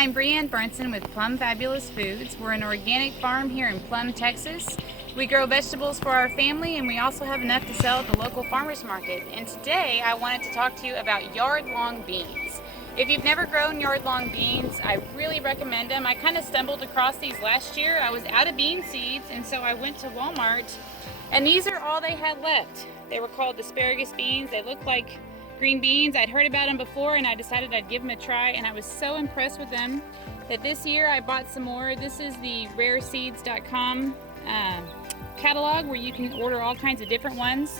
I'm Brianne Burnson with Plum Fabulous Foods. We're an organic farm here in Plum, Texas. We grow vegetables for our family, and we also have enough to sell at the local farmers market. And today I wanted to talk to you about yard-long beans. If you've never grown yard-long beans, I really recommend them. I kind of stumbled across these last year. I was out of bean seeds, and so I went to Walmart, and these are all they had left. They were called asparagus beans. They look like green beans. I'd heard about them before, and I decided I'd give them a try, and I was so impressed with them that this year I bought some more. This is the rareseeds.com catalog where you can order all kinds of different ones.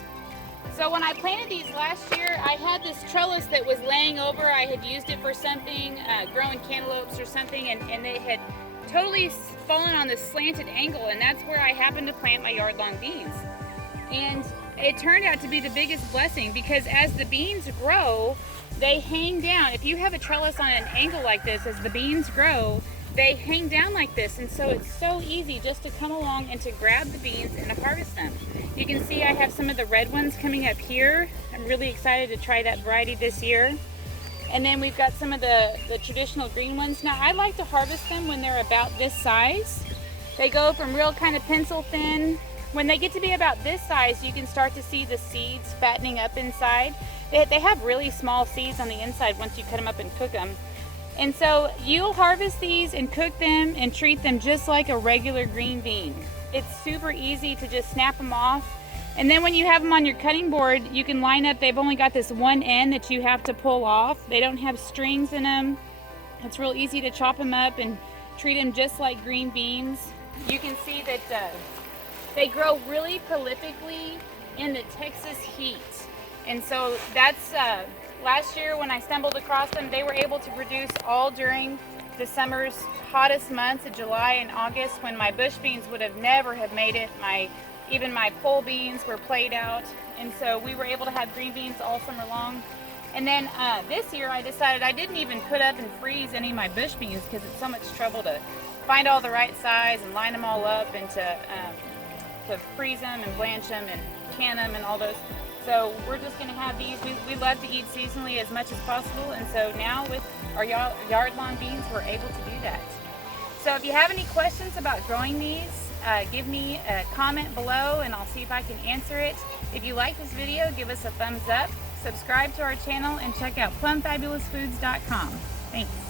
So when I planted these last year, I had this trellis that was laying over. I had used it for something, growing cantaloupes or something, and they had totally fallen on this slanted angle, and that's where I happened to plant my yard-long beans. And it turned out to be the biggest blessing, because as the beans grow, they hang down. If you have a trellis on an angle like this, as the beans grow, they hang down like this, and so it's so easy just to come along and to grab the beans and to harvest them. You can see I have some of the red ones coming up here. I'm really excited to try that variety this year. And then we've got some of the traditional green ones. Now I like to harvest them when they're about this size. They go from real kind of pencil thin. When they get to be about this size, you can start to see the seeds fattening up inside. They have really small seeds on the inside once you cut them up and cook them. And so you'll harvest these and cook them and treat them just like a regular green bean. It's super easy to just snap them off. And then when you have them on your cutting board, you can line up. They've only got this one end that you have to pull off. They don't have strings in them. It's real easy to chop them up and treat them just like green beans. You can see that they grow really prolifically in the Texas heat. And so that's, last year when I stumbled across them, they were able to produce all during the summer's hottest months of July and August, when my bush beans would have never have made it. Even my pole beans were played out. And so we were able to have green beans all summer long. And then this year I decided I didn't even put up and freeze any of my bush beans, because it's so much trouble to find all the right size and line them all up and to freeze them and blanch them and can them and all those. So we're just going to have these. We love to eat seasonally as much as possible, and so now with our yard-long beans, we're able to do that. So if you have any questions about growing these, give me a comment below and I'll see if I can answer it. If you like this video, give us a thumbs up, subscribe to our channel, and check out plumfabulousfoods.com. Thanks.